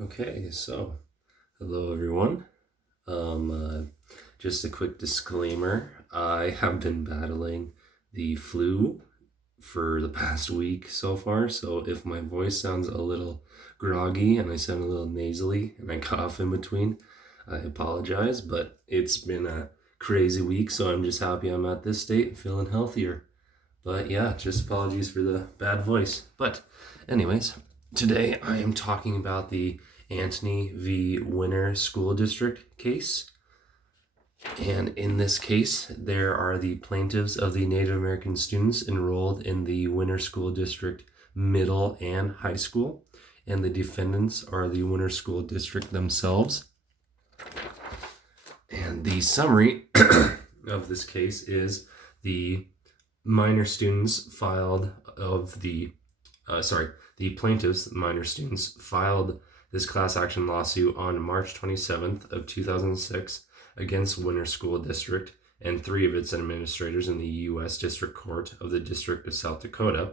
Okay, so hello everyone. Just a quick disclaimer. I have been battling the flu for the past week so far, so if my voice sounds a little groggy and I sound a little nasally and I cough in between, I apologize, but it's been a crazy week, so I'm just happy I'm at this state and feeling healthier. But yeah, just apologies for the bad voice. But anyways, today I am talking about the Antony v. Winner School District case. And in this case, there are the plaintiffs of the Native American students enrolled in the Winner School District middle and high school. And the defendants are the Winner School District themselves. And the summary of this case is the minor students filed of the plaintiffs, minor students, filed this class action lawsuit on March 27th of 2006 against Winner School District and three of its administrators in the U.S. District Court of the District of South Dakota.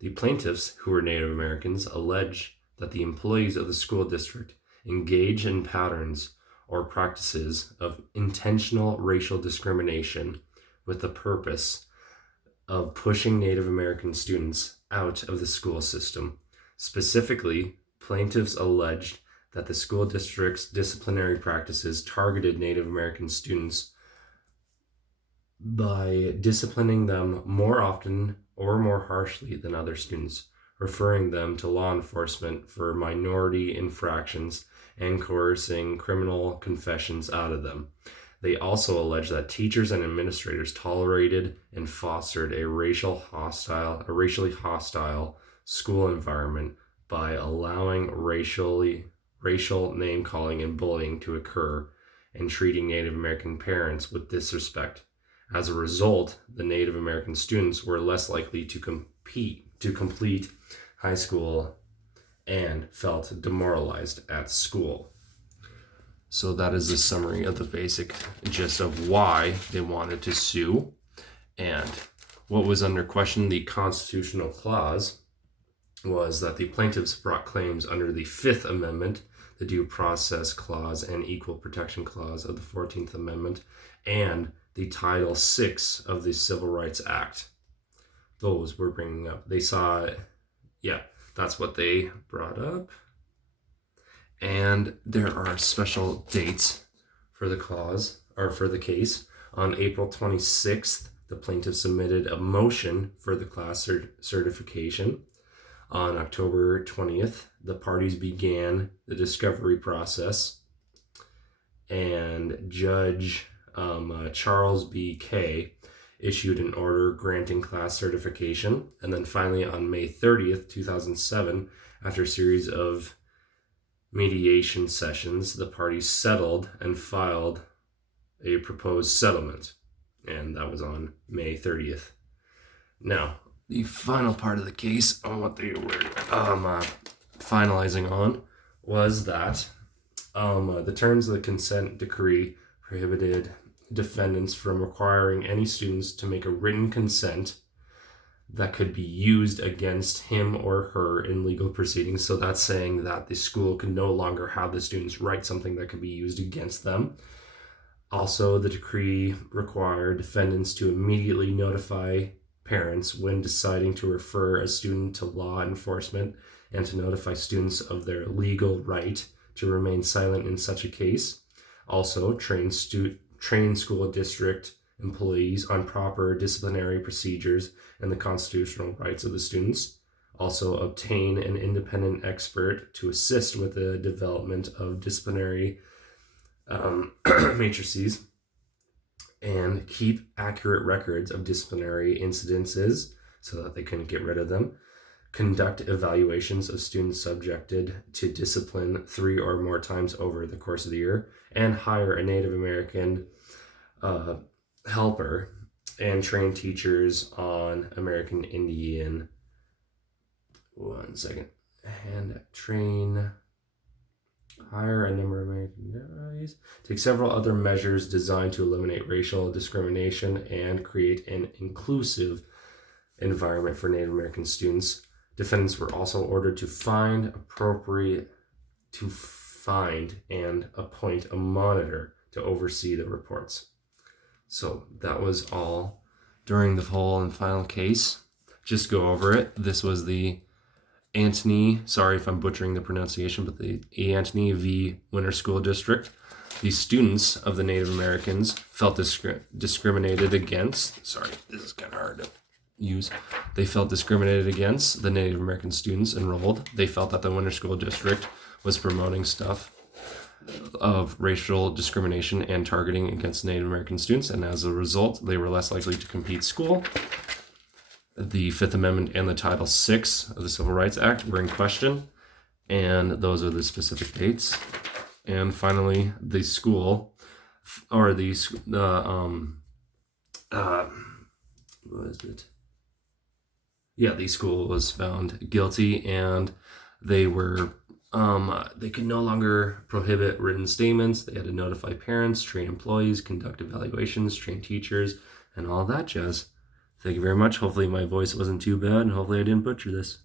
The plaintiffs, who were Native Americans, allege that the employees of the school district engage in patterns or practices of intentional racial discrimination with the purpose of pushing Native American students out of the school system. Specifically, plaintiffs alleged that the school district's disciplinary practices targeted Native American students by disciplining them more often or more harshly than other students, referring them to law enforcement for minority infractions and coercing criminal confessions out of them. They also allege that teachers and administrators tolerated and fostered a racially hostile school environment by allowing racial name calling and bullying to occur and treating Native American parents with disrespect. As a result, the Native American students were less likely to complete high school and felt demoralized at school. So that is the summary of the basic gist of why they wanted to sue. And what was under question, the constitutional clause, was that the plaintiffs brought claims under the Fifth Amendment, the Due Process Clause, and Equal Protection Clause of the 14th Amendment, and the Title VI of the Civil Rights Act. Those were bringing up. They saw, that's what they brought up. And there are special dates for the case. On April 26th, the plaintiff submitted a motion for the class certification. On October 20th, the parties began the discovery process, and Judge Charles B. Kay issued an order granting class certification. And then finally, on May 30th, 2007, after a series of mediation sessions, the parties settled and filed a proposed settlement, and that was on May 30th. Now, the final part of the case on what they were finalizing on was that the terms of the consent decree prohibited defendants from requiring any students to make a written consent that could be used against him or her in legal proceedings. So that's saying that the school can no longer have the students write something that could be used against them. Also, the decree required defendants to immediately notify parents when deciding to refer a student to law enforcement and to notify students of their legal right to remain silent in such a case. Also, train school district employees on proper disciplinary procedures and the constitutional rights of the students. Also, obtain an independent expert to assist with the development of disciplinary matrices, and keep accurate records of disciplinary incidences so that they couldn't get rid of them. Conduct evaluations of students subjected to discipline 3 or more times over the course of the year, and hire a Native American helper and train teachers on American Indian. Hire a number of American guys. Take several other measures designed to eliminate racial discrimination and create an inclusive environment for Native American students. Defendants were also ordered to find appropriate to find and appoint a monitor to oversee the reports. So that was all during the full and final case. Just go over it. This was the Antony, sorry if I'm butchering the pronunciation, but the Antony v. Winter School District. The students of the Native Americans felt discriminated against. Sorry, this is kind of hard to use. They felt discriminated against the Native American students enrolled. They felt that the Winter School District was promoting stuff of racial discrimination and targeting against Native American students, and as a result, they were less likely to compete school. The Fifth Amendment and the Title VI of the Civil Rights Act were in question, and those are the specific dates. And finally, the school, or the the school was found guilty, and they were they could no longer prohibit written statements. They had to notify parents, train employees, conduct evaluations, train teachers, and all that jazz. Thank you very much. Hopefully my voice wasn't too bad, and hopefully I didn't butcher this.